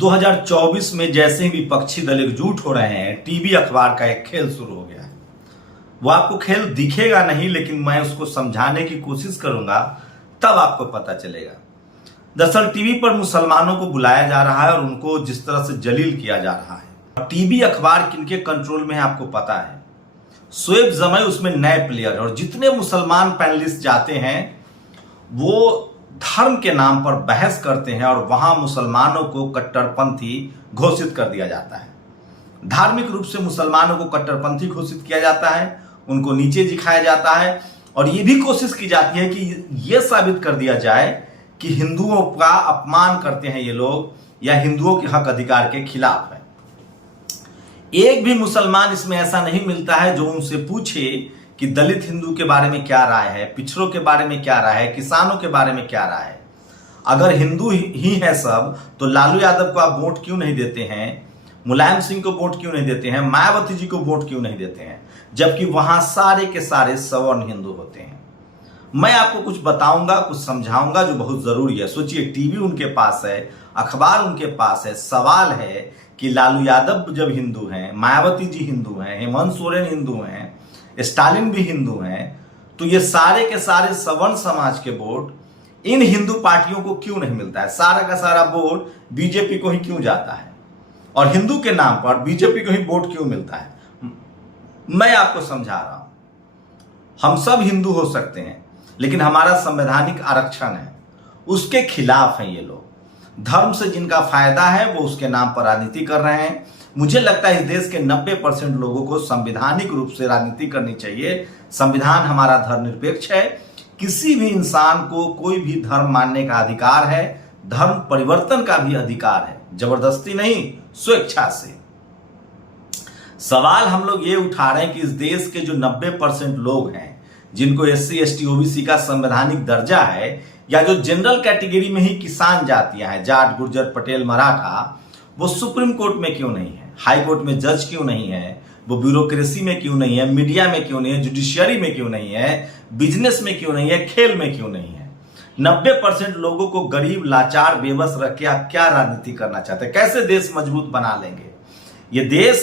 2024 में जैसे ही विपक्षी दल एकजुट हो रहे हैं, टीवी अखबार का एक खेल शुरू हो गया है। वो आपको खेल दिखेगा नहीं, लेकिन मैं उसको समझाने की कोशिश करूंगा, तब आपको पता चलेगा। दरअसल टीवी पर मुसलमानों को बुलाया जा रहा है और उनको जिस तरह से जलील किया जा रहा है। टीवी अखबार किनके कंट्रोल में है आपको पता है। शोएब जमाई उसमें नए प्लेयर, और जितने मुसलमान पैनलिस्ट जाते हैं वो धर्म के नाम पर बहस करते हैं और वहां मुसलमानों को कट्टरपंथी घोषित कर दिया जाता है। धार्मिक रूप से मुसलमानों को कट्टरपंथी घोषित किया जाता है, उनको नीचे दिखाया जाता है और ये भी कोशिश की जाती है कि यह साबित कर दिया जाए कि हिंदुओं का अपमान करते हैं ये लोग या हिंदुओं के हक अधिकार के खिलाफ है। एक भी मुसलमान इसमें ऐसा नहीं मिलता है जो उनसे पूछे कि दलित हिंदू के बारे में क्या राय है, पिछड़ों के बारे में क्या राय है, किसानों के बारे में क्या राय है। अगर हिंदू ही है सब, तो लालू यादव को आप वोट क्यों नहीं देते हैं, मुलायम सिंह को वोट क्यों नहीं देते हैं, मायावती जी को वोट क्यों नहीं देते हैं, जबकि वहां सारे के सारे सवर्ण हिंदू होते हैं। मैं आपको कुछ बताऊंगा, कुछ समझाऊंगा जो बहुत जरूरी है। सोचिए, टीवी उनके पास है, अखबार उनके पास है। सवाल है कि लालू यादव जब हिंदू हैं, मायावती जी हिंदू हैं, हेमंत सोरेन हिंदू हैं, स्टालिन भी हिंदू हैं, तो ये सारे के सारे सवर्ण समाज के वोट इन हिंदू पार्टियों को क्यों नहीं मिलता है? सारा का सारा वोट बीजेपी को ही क्यों जाता है और हिंदू के नाम पर बीजेपी को ही वोट क्यों मिलता है? मैं आपको समझा रहा हूं। हम सब हिंदू हो सकते हैं, लेकिन हमारा संवैधानिक आरक्षण है, उसके खिलाफ हैं ये लोग। धर्म से जिनका फायदा है वो उसके नाम पर राजनीति कर रहे हैं। मुझे लगता है इस देश के 90% लोगों को संवैधानिक रूप से राजनीति करनी चाहिए। संविधान हमारा धर्मनिरपेक्ष है, किसी भी इंसान को कोई भी धर्म मानने का अधिकार है, धर्म परिवर्तन का भी अधिकार है, जबरदस्ती नहीं, स्वेच्छा से। सवाल हम लोग ये उठा रहे हैं कि इस देश के जो 90% लोग हैं, जिनको SC ST OBC का संवैधानिक दर्जा है, या जो जनरल कैटेगरी में ही किसान जातियां हैं, जाट गुर्जर पटेल मराठा, वो सुप्रीम कोर्ट में क्यों नहीं है, हाई कोर्ट में जज क्यों नहीं है, वो ब्यूरोक्रेसी में क्यों नहीं है, मीडिया में क्यों नहीं है, जुडिशियरी में क्यों नहीं है, बिजनेस में क्यों नहीं है, खेल में क्यों नहीं है? 90% लोगों को गरीब, लाचार, बेबस रख के आप क्या राजनीति करना चाहते हैं? कैसे देश मजबूत बना लेंगे? ये देश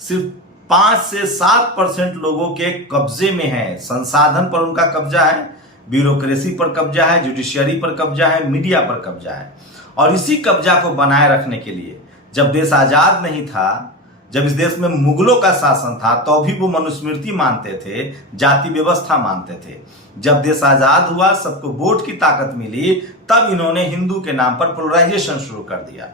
सिर्फ 5 से 7% लोगों के कब्जे में है। संसाधन पर उनका कब्जा है, ब्यूरोक्रेसी पर कब्जा है, जुडिशियरी पर कब्जा है, मीडिया पर कब्जा है। और इसी कब्जा को बनाए रखने के लिए जब देश आजाद नहीं था, जब इस देश में मुगलों का शासन था, तो भी वो मनुस्मृति मानते थे, जाति व्यवस्था मानते थे। जब देश आजाद हुआ, सबको वोट की ताकत मिली, तब इन्होंने हिंदू के नाम पर पोलराइजेशन शुरू कर दिया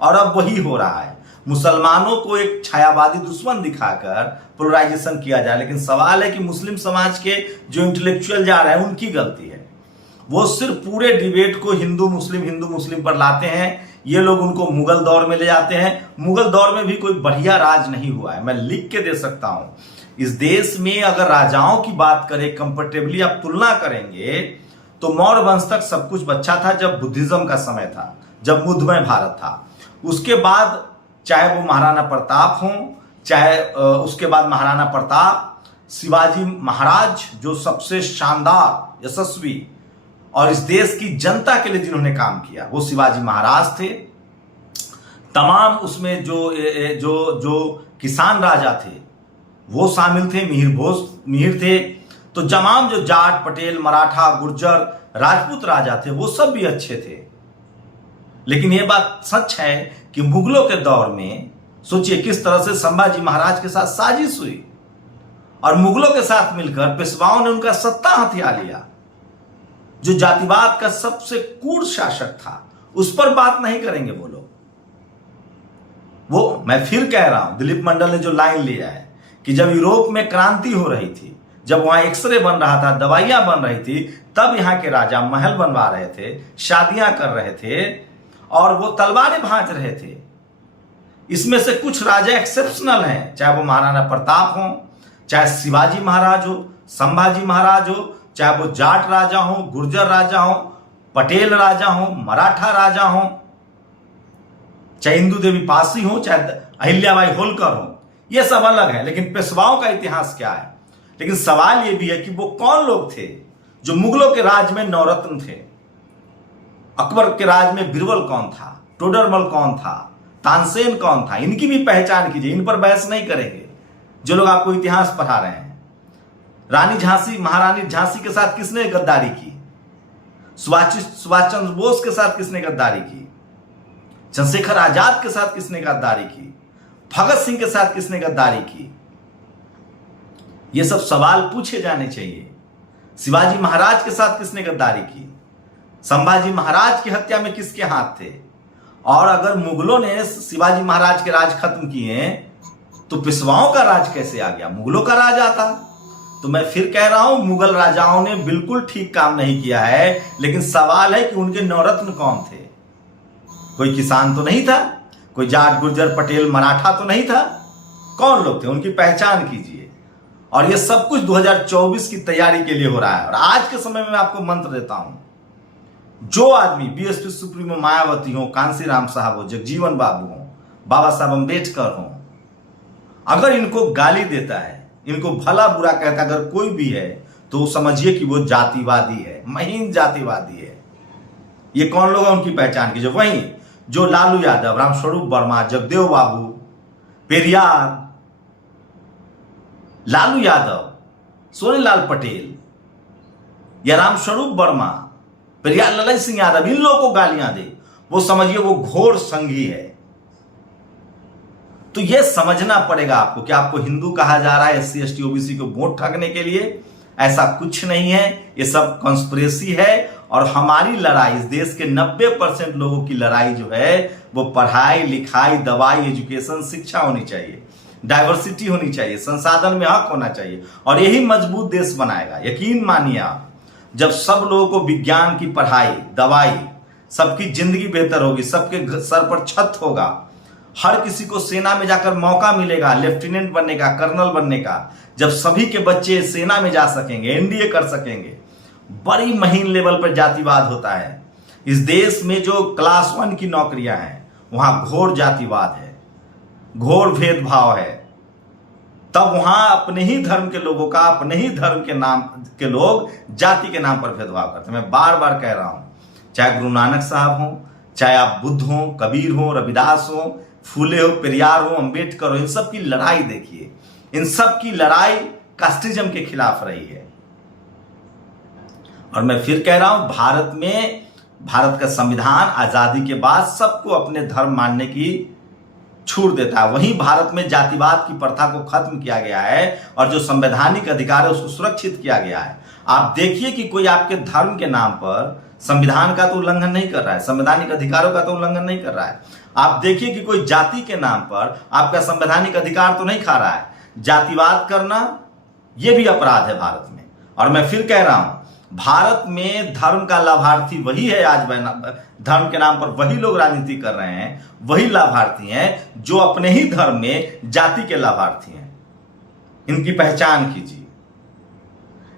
और अब वही हो रहा है। मुसलमानों को एक छायावादी दुश्मन दिखाकर पोलराइजेशन किया जाए, लेकिन सवाल है कि मुस्लिम समाज के जो इंटेलेक्चुअल जा रहे हैं उनकी गलती है। वो सिर्फ पूरे डिबेट को हिंदू मुस्लिम पर लाते हैं। ये लोग उनको मुगल दौर में ले जाते हैं। मुगल दौर में भी कोई बढ़िया राज नहीं हुआ है, मैं लिख के दे सकता हूं। इस देश में अगर राजाओं की बात करें, कंपेरेटिवली आप तुलना करेंगे, तो मौर्य वंश तक सब कुछ अच्छा था, जब बुद्धिज्म का समय था, जब बुद्धमय भारत था। उसके बाद चाहे वो महाराणा प्रताप हो, चाहे उसके बाद महाराणा प्रताप, शिवाजी महाराज जो सबसे शानदार, यशस्वी और इस देश की जनता के लिए जिन्होंने काम किया, वो शिवाजी महाराज थे। तमाम उसमें जो किसान राजा थे वो शामिल थे, मिहिर थे। तो तमाम जो जाट पटेल मराठा गुर्जर राजपूत राजा थे वो सब भी अच्छे थे। लेकिन ये बात सच है कि मुगलों के दौर में सोचिए किस तरह से संभाजी महाराज के साथ साजिश हुई और मुगलों के साथ मिलकर पेशवाओं ने उनका सत्ता हथिया लिया। जो जातिवाद का सबसे क्रूर शासक था, उस पर बात नहीं करेंगे वो लोग। वो मैं फिर कह रहा हूं, दिलीप मंडल ने जो लाइन लिया है कि जब यूरोप में क्रांति हो रही थी, जब वहां एक्सरे बन रहा था, दवाइयां बन रही थी, तब यहाँ के राजा महल बनवा रहे थे, शादियां कर रहे थे और वो तलवारें भांज रहे थे। इसमें से कुछ राजा एक्सेप्शनल हैं, चाहे वो महाराणा प्रताप हो, चाहे शिवाजी महाराज हो, संभाजी महाराज हो, चाहे वो जाट राजा हो, गुर्जर राजा हो, पटेल राजा हो, मराठा राजा हो, चाहे इंदू देवी पासी हो, चाहे अहिल्याबाई होलकर हो, ये सब अलग है। लेकिन पेशवाओं का इतिहास क्या है? लेकिन सवाल ये भी है कि वो कौन लोग थे जो मुगलों के राज में नवरत्न थे। अकबर के राज में बिरबल कौन था, टोडरमल कौन था, तानसेन कौन था, इनकी भी पहचान कीजिए। इन पर बहस नहीं करेंगे जो लोग आपको इतिहास पढ़ा रहे हैं। रानी झांसी, महारानी झांसी के साथ किसने गद्दारी की? सुभाष चंद्र बोस के साथ किसने गद्दारी की? चंद्रशेखर आजाद के साथ किसने गद्दारी की? भगत सिंह के साथ किसने गद्दारी की? ये सब सवाल पूछे जाने चाहिए। शिवाजी महाराज के साथ किसने गद्दारी की? संभाजी महाराज की हत्या में किसके हाथ थे? और अगर मुगलों ने शिवाजी महाराज के राज खत्म किए तो पेशवाओं का राज कैसे आ गया? मुगलों का राज आता। तो मैं फिर कह रहा हूं, मुगल राजाओं ने बिल्कुल ठीक काम नहीं किया है, लेकिन सवाल है कि उनके नवरत्न कौन थे? कोई किसान तो नहीं था, कोई जाट गुर्जर पटेल मराठा तो नहीं था। कौन लोग थे? उनकी पहचान कीजिए। और ये सब कुछ 2024 की तैयारी के लिए हो रहा है। और आज के समय में मैं आपको मंत्र देता हूं, जो आदमी बीएसपी सुप्रीमो मायावती हो, कांसीराम साहब हो, जगजीवन बाबू हो, बाबा साहब अम्बेडकर हो, अगर इनको गाली देता है, इनको भला बुरा कहता है, अगर कोई भी है तो समझिए कि वो जातिवादी है, महीन जातिवादी है। ये कौन लोग हैं उनकी पहचान कीजिए। वहीं जो लालू यादव, रामस्वरूप वर्मा, जगदेव बाबू, पेरियार, लालू यादव, सोनेलाल पटेल या रामस्वरूप वर्मा, पेरियार ललन सिंह यादव, इन लोगों को गालियां दे, वो समझिए वो घोर संघी है। तो यह समझना पड़ेगा आपको कि आपको हिंदू कहा जा रहा है एससी एसटी ओबीसी को वोट ठगने के लिए। ऐसा कुछ नहीं है, ये सब कॉन्स्पिरेसी है। और हमारी लड़ाई, इस देश के 90% लोगों की लड़ाई जो है वो पढ़ाई लिखाई, दवाई, एजुकेशन, शिक्षा होनी चाहिए, डाइवर्सिटी होनी चाहिए, संसाधन में हक होना चाहिए, और यही मजबूत देश बनाएगा। यकीन मानिए आप, जब सब लोगों को विज्ञान की पढ़ाई, दवाई, सबकी जिंदगी बेहतर होगी, सबके सर पर छत होगा, हर किसी को सेना में जाकर मौका मिलेगा लेफ्टिनेंट बनने का, कर्नल बनने का, जब सभी के बच्चे सेना में जा सकेंगे, एनडीए कर सकेंगे, बड़ी महीन लेवल पर जातिवाद होता है। इस देश में जो क्लास 1 की नौकरियां हैं वहां घोर जातिवाद है, घोर भेदभाव है। तब वहां अपने ही धर्म के लोगों का, अपने ही धर्म के नाम के लोग जाति के नाम पर भेदभाव करते हैं। मैं बार बार कह रहा हूं, चाहे गुरु नानक साहब हो, चाहे आप बुद्ध हो, कबीर हो, रविदास हो, फूले हो, पेरियार हो, अंबेडकर हो, इन सब की लड़ाई देखिए। इन सब की लड़ाई कास्टिज्म के खिलाफ रही है। और मैं फिर कह रहा हूं, भारत का संविधान आजादी के बाद सबको अपने धर्म मानने की छूट देता है। वहीं भारत में जातिवाद की प्रथा को खत्म किया गया है और जो संवैधानिक अधिकार है उसको सुरक्षित किया गया है। आप देखिए कि कोई आपके धर्म के नाम पर संविधान का तो उल्लंघन नहीं कर रहा है, संवैधानिक अधिकारों का तो उल्लंघन नहीं कर रहा है। आप देखिए कि कोई जाति के नाम पर आपका संवैधानिक अधिकार तो नहीं खा रहा है। जातिवाद करना यह भी अपराध है भारत में। और मैं फिर कह रहा हूं, भारत में धर्म का लाभार्थी वही है। आज धर्म के नाम पर वही लोग राजनीति कर रहे हैं, वही लाभार्थी हैं जो अपने ही धर्म में जाति के लाभार्थी हैं। इनकी पहचान कीजिए।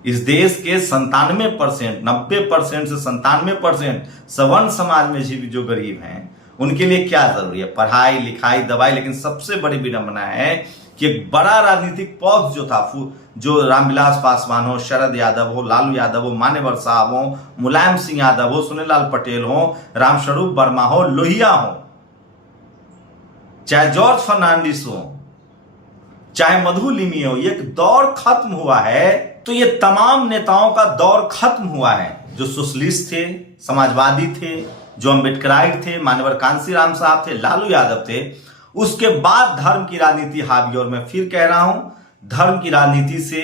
इस देश के 97%, 90% से 97% सवर्ण समाज में भी जो गरीब हैं उनके लिए क्या जरूरी है? पढ़ाई लिखाई, दवाई। लेकिन सबसे बड़ी विडंबना है कि एक बड़ा राजनीतिक पौध जो था, जो रामविलास पासवान हो, शरद यादव हो, लालू यादव हो, मान्यवर साहब हो, मुलायम सिंह यादव हो, सुनीलाल पटेल हो, रामस्वरूप वर्मा हो, लोहिया हो, चाहे जॉर्ज फर्नांडिस हो, चाहे मधु लिमी हो, ये दौर खत्म हुआ है। तो ये तमाम नेताओं का दौर खत्म हुआ है, जो सोशलिस्ट थे, समाजवादी थे, जो अम्बेडकराइट थे, मान्यवर कांसीराम साहब थे, लालू यादव थे। उसके बाद धर्म की राजनीति हावी। और मैं फिर कह रहा हूं, धर्म की राजनीति से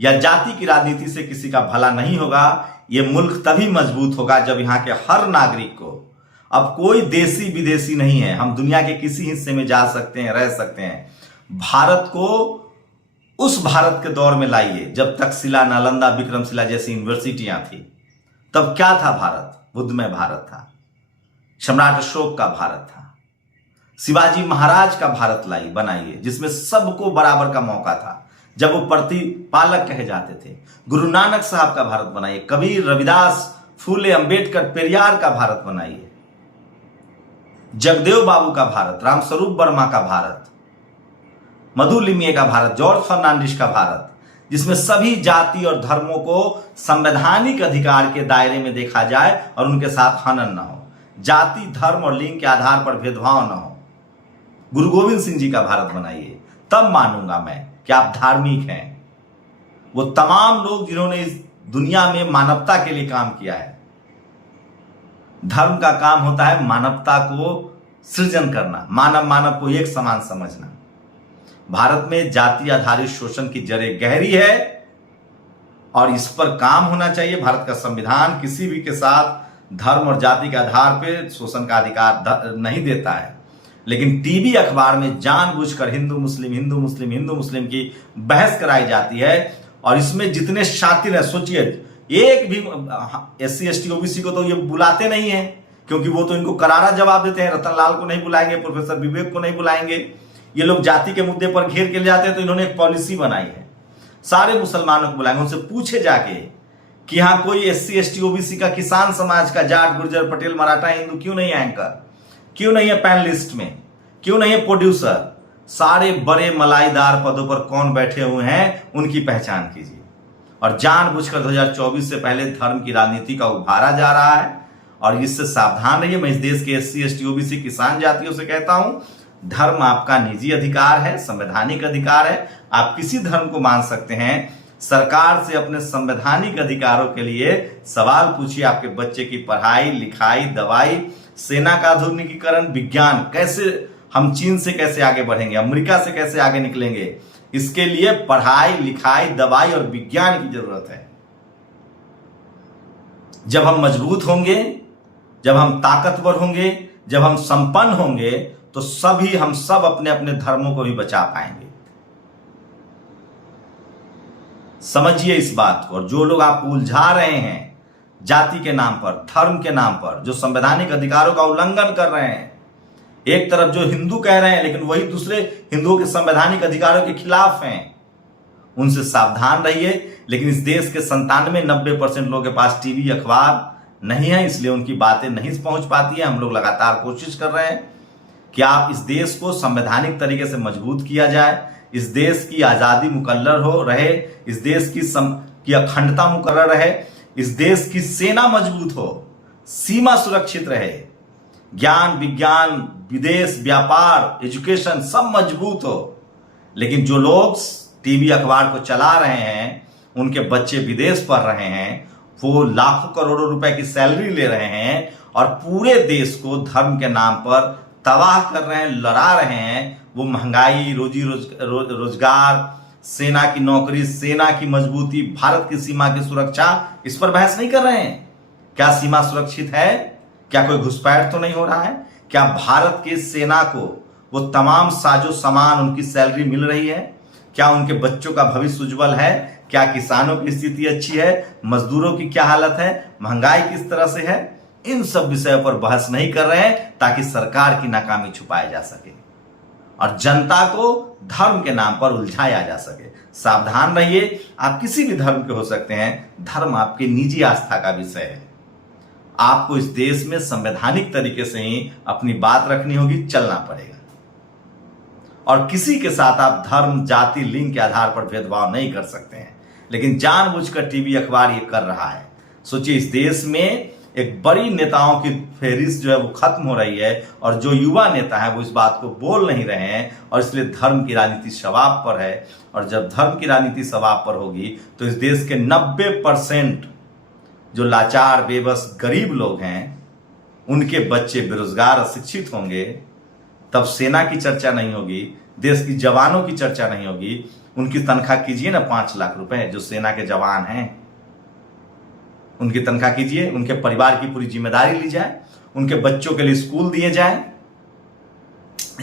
या जाति की राजनीति से किसी का भला नहीं होगा। यह मुल्क तभी मजबूत होगा जब यहां के हर नागरिक को, अब कोई देसी विदेशी नहीं है, हम दुनिया के किसी हिस्से में जा सकते हैं, रह सकते हैं। भारत को उस भारत के दौर में लाइए जब तक्षशिला, नालंदा, विक्रमशिला जैसी यूनिवर्सिटियां थी। तब क्या था भारत? बुद्धमय भारत था, सम्राट अशोक का भारत था, शिवाजी महाराज का भारत बनाइए जिसमें सबको बराबर का मौका था, जब वो प्रतिपालक कहे जाते थे। गुरु नानक साहब का भारत बनाइए, कबीर, रविदास, फूले, अंबेडकर, पेरियार का भारत बनाइए, जगदेव बाबू का भारत, रामस्वरूप वर्मा का भारत, मधु लिमिये का भारत, जॉर्ज फर्नांडिस का भारत, जिसमें सभी जाति और धर्मों को संवैधानिक अधिकार के दायरे में देखा जाए और उनके साथ हनन न हो, जाति, धर्म और लिंग के आधार पर भेदभाव न हो। गुरु गोविंद सिंह जी का भारत बनाइए, तब मानूंगा मैं कि आप धार्मिक हैं। वो तमाम लोग जिन्होंने इस दुनिया में मानवता के लिए काम किया है। धर्म का काम होता है मानवता को सृजन करना, मानव मानव को एक समान समझना। भारत में जाति आधारित शोषण की जड़ें गहरी है और इस पर काम होना चाहिए। भारत का संविधान किसी भी के साथ धर्म और जाति के आधार पर शोषण का अधिकार नहीं देता है, लेकिन टीवी अखबार में जानबूझकर हिंदू मुस्लिम की बहस कराई जाती है। और इसमें जितने शातिर हैं, सोचिए, एक भी SC ST OBC को तो ये बुलाते नहीं है, क्योंकि वो तो इनको करारा जवाब देते हैं। रतन लाल को नहीं बुलाएंगे, प्रोफेसर विवेक को नहीं बुलाएंगे। ये लोग जाति के मुद्दे पर घेर के ले जाते हैं, तो इन्होंने एक पॉलिसी बनाई है, सारे मुसलमानों को बुलाएंगे, उनसे पूछे जाके कि हाँ कोई SC ST OBC का, किसान समाज का, जाट गुर्जर पटेल मराठा हिंदू क्यों नहीं एंकर, क्यों नहीं है पैनलिस्ट में, क्यों नहीं है प्रोड्यूसर, सारे बड़े मलाईदार पदों पर कौन बैठे हुए हैं, उनकी पहचान कीजिए। और जानबूझकर 2024 से पहले धर्म की राजनीति का उभारा जा रहा है और इससे सावधान रहिए। मैं इस देश के SC ST OBC किसान जातियों से कहता हूं, धर्म आपका निजी अधिकार है, संवैधानिक अधिकार है। आप किसी धर्म को मान सकते हैं। सरकार से अपने संवैधानिक अधिकारों के लिए सवाल पूछिए। आपके बच्चे की पढ़ाई लिखाई, दवाई, सेना का आधुनिकीकरण, विज्ञान, कैसे हम चीन से कैसे आगे बढ़ेंगे, अमेरिका से कैसे आगे निकलेंगे, इसके लिए पढ़ाई लिखाई, दवाई और विज्ञान की जरूरत है। जब हम मजबूत होंगे, जब हम ताकतवर होंगे, जब हम संपन्न होंगे, तो हम सब अपने अपने धर्मों को भी बचा पाएंगे। समझिए इस बात को। और जो लोग आपको उलझा रहे हैं जाति के नाम पर, धर्म के नाम पर, जो संवैधानिक अधिकारों का उल्लंघन कर रहे हैं, एक तरफ जो हिंदू कह रहे हैं लेकिन वही दूसरे हिंदुओं के संवैधानिक अधिकारों के खिलाफ हैं, उनसे सावधान रहिए। लेकिन इस देश के 97-90% लोगों के पास टीवी अखबार नहीं है, इसलिए उनकी बातें नहीं पहुंच पाती है। हम लोग लगातार कोशिश कर रहे हैं कि आप इस देश को संवैधानिक तरीके से मजबूत किया जाए, इस देश की आजादी मुकर्रर हो रहे, इस देश की अखंडता मुकर्रर रहे, इस देश की सेना मजबूत हो, सीमा सुरक्षित रहे, ज्ञान विज्ञान, विदेश व्यापार, एजुकेशन सब मजबूत हो। लेकिन जो लोग टीवी अखबार को चला रहे हैं, उनके बच्चे विदेश पढ़ रहे हैं, वो लाखों करोड़ों रुपए की सैलरी ले रहे हैं और पूरे देश को धर्म के नाम पर तबाह कर रहे हैं, लड़ा रहे हैं। वो महंगाई, रोजगार, सेना की नौकरी, सेना की मजबूती, भारत की सीमा की सुरक्षा, इस पर बहस नहीं कर रहे हैं। क्या सीमा सुरक्षित है? क्या कोई घुसपैठ तो नहीं हो रहा है? क्या भारत की सेना को वो तमाम साजो सामान, उनकी सैलरी मिल रही है? क्या उनके बच्चों का भविष्य उज्जवल है? क्या किसानों की स्थिति अच्छी है? मजदूरों की क्या हालत है? महंगाई किस तरह से है? इन सब विषयों पर बहस नहीं कर रहे हैं ताकि सरकार की नाकामी छुपाई जा सके और जनता को धर्म के नाम पर उलझाया जा सके। सावधान रहिए। आप किसी भी धर्म के हो सकते हैं, धर्म आपकी निजी आस्था का विषय है। आपको इस देश में संवैधानिक तरीके से ही अपनी बात रखनी होगी, चलना पड़ेगा। और किसी के साथ आप धर्म, जाति, लिंग के आधार पर भेदभाव नहीं कर सकते हैं, लेकिन जानबूझकर टीवी अखबार ये कर रहा है। सोचिए, इस देश में एक बड़ी नेताओं की फेहरिस्त जो है वो खत्म हो रही है और जो युवा नेता है वो इस बात को बोल नहीं रहे हैं और इसलिए धर्म की राजनीति शवाब पर है। और जब धर्म की राजनीति शवाब पर होगी तो इस देश के 90% जो लाचार, बेबस, गरीब लोग हैं, उनके बच्चे बेरोजगार, अशिक्षित होंगे। तब सेना की चर्चा नहीं होगी, देश की जवानों की चर्चा नहीं होगी। उनकी तनख्वाह कीजिए ना 5 लाख रुपए, जो सेना के जवान हैं उनकी तनख्वाह कीजिए, उनके परिवार की पूरी जिम्मेदारी ली जाए, उनके बच्चों के लिए स्कूल दिए जाए,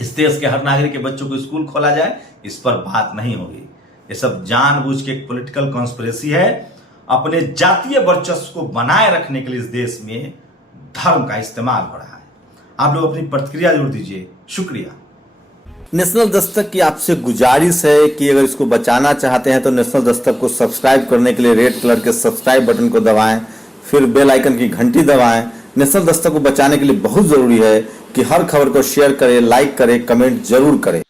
इस देश के हर नागरिक के बच्चों को स्कूल खोला जाए। इस पर बात नहीं होगी। ये सब जानबूझ के एक पॉलिटिकल कॉन्स्पिरेसी है। अपने जातीय वर्चस्व को बनाए रखने के लिए इस देश में धर्म का इस्तेमाल हो रहा है। आप लोग अपनी प्रतिक्रिया जरूर दीजिए। शुक्रिया। नेशनल दस्तक की आपसे गुजारिश है कि अगर इसको बचाना चाहते हैं तो नेशनल दस्तक को सब्सक्राइब करने के लिए रेड कलर के सब्सक्राइब बटन को दबाएं, फिर बेल आइकन की घंटी दबाएं। नेशनल दस्तक को बचाने के लिए बहुत जरूरी है कि हर खबर को शेयर करें, लाइक करें, कमेंट जरूर करें।